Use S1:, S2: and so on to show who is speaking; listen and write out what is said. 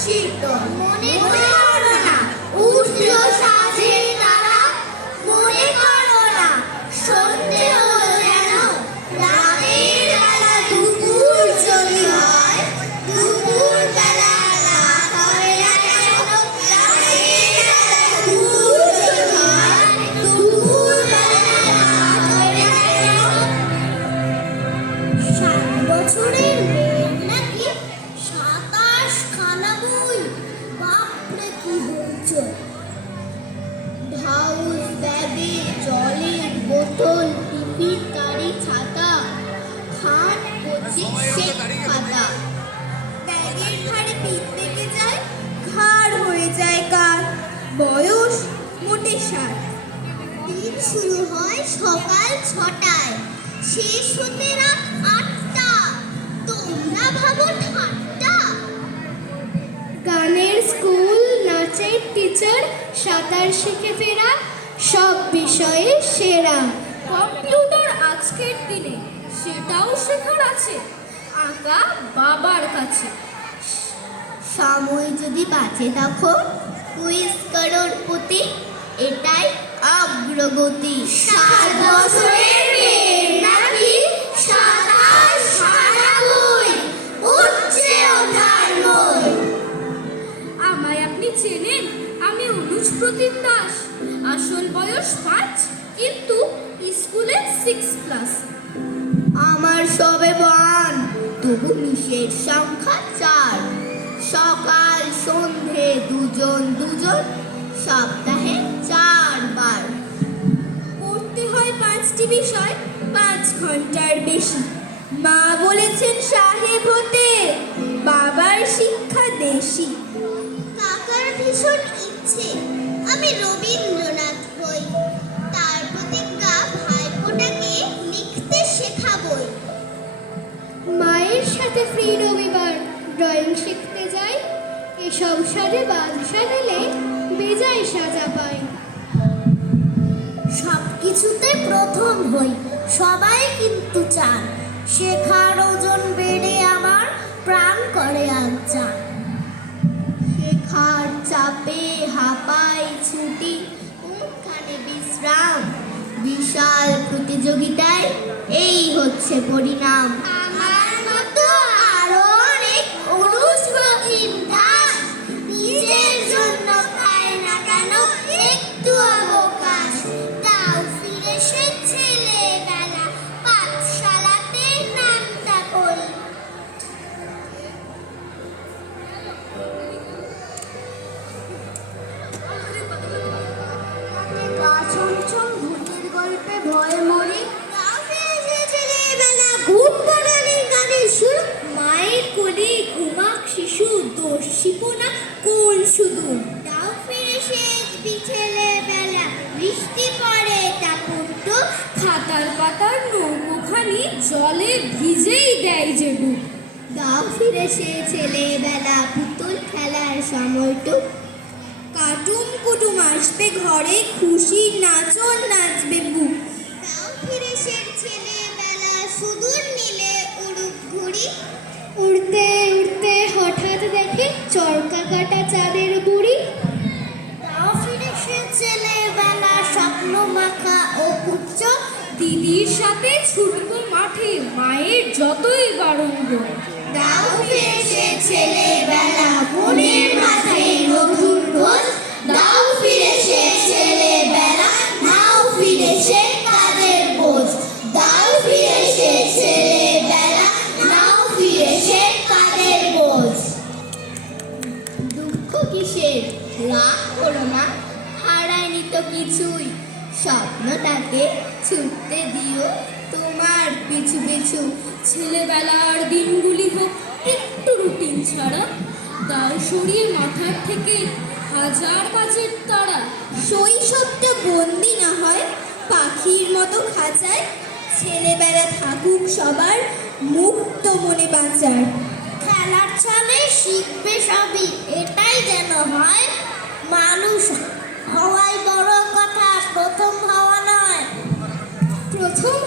S1: Washington, Monero. সকাল ছটায়। শেষ হতে রাত আটটা। তোমরা ভাবো ঠাট্টা
S2: গানের স্কুল, নাচের টিচার, সাঁতার শিখে ফেরা, সব বিষয়ে সেরা।
S3: কম্পিউটার আজকের দিনে, সেটাও শেখার আছে। আঁকা বাবার কাছে।
S1: সময় যদি বাঁচে তখন কুইজ করোড়পতি এটাই অগ্রগতি সাত বছরের মেয়ে নাকি সাতাশ সারা বই উঠছে ওঠার মই
S3: আমায় আপনি চেনেন? আমি অনুজ প্রতীক দাস। আসল বয়স পাঁচ কিন্তু স্কুলে সিক্স ক্লাস
S1: আমার সবে বান তবু নিষের সংখ্যা চার। সকাল সন্ধে দুজন দুজন সপ্তাহে পাঁচটি বিষয় পাঁচ ঘণ্টার বেশি। মা বলেছেন সাহেব হতে বাবার শিক্ষা দেশি। কাকার ভীষণ ইচ্ছে। আমি রবীন্দ্রনাথ হই তার প্রতিজ্ঞা ভাইফোঁটাকে লিখতে শেখাবই।
S2: মায়ের সাথে ফ্রি রবিবার ড্রয়িং শিখতে যাই। এসব সাজে বাদ সাজালে বেজায় সাজা পাই।
S1: হই, সবাই কিন্তু চান। শেখার ওজন বেড়ে আমার প্রাণ করে আনচান শেখার চাপে হাঁপাই ছুটি, কোনখানে বিশ্রাম? বিশাল প্রতিযোগিতায় এই হচ্ছে পরিণাম। ভয়ে মরি ঘুম পাড়ানির গানের সুর, মায়ের
S2: কোলে ঘুমাক শিশু না কোন শুধু।
S1: তাও ফিরে শেষ বিছেলে বেলা বৃষ্টি পড়ে তাপন্ত
S3: খাতার পাতার নৌকোখানি জলে ভিজেই দেয় যে ডুব।
S1: গাও ফিরে সে ছেলেবেলা পুতুল খেলার সময়টুক
S2: কাটুম কুটুম আসবে ঘরে, খুশি নাচন নাচবে বুক।
S1: সে ছেলেবেলা সুদূর নীলে উড়ুক ঘুড়ি।
S2: উড়তে উড়তে হঠাৎ দেখে চরকা কাটা চাঁদের বুড়ি।
S1: তাও ফিরে সে ছেলেবেলা স্বপ্ন মাখা ও কুচ্চ
S3: দিদির সাথে ছুটবো মাঠে, মায়ের যতই
S1: কিছুই স্বপ্নটাকে ছুটতে দিও তোমার পিছু পিছু।
S3: ছেলেবেলার দিনগুলি হোক একটু রুটিন ছাড়া। দাও সরিয়ে মাথার থেকে হাজার কাজের তারা।
S2: শৈশবটা বন্দি না হয়, পাখির মতো খাঁচায়। ছেলেবেলা থাকুক সবার মুক্ত মনে বাঁচার।
S1: খেলার ছলে শিখবে সবই, এটাই যেন হয় মানুষ হওয়াই বড় প্রথম হওয়া নয়। প্রথম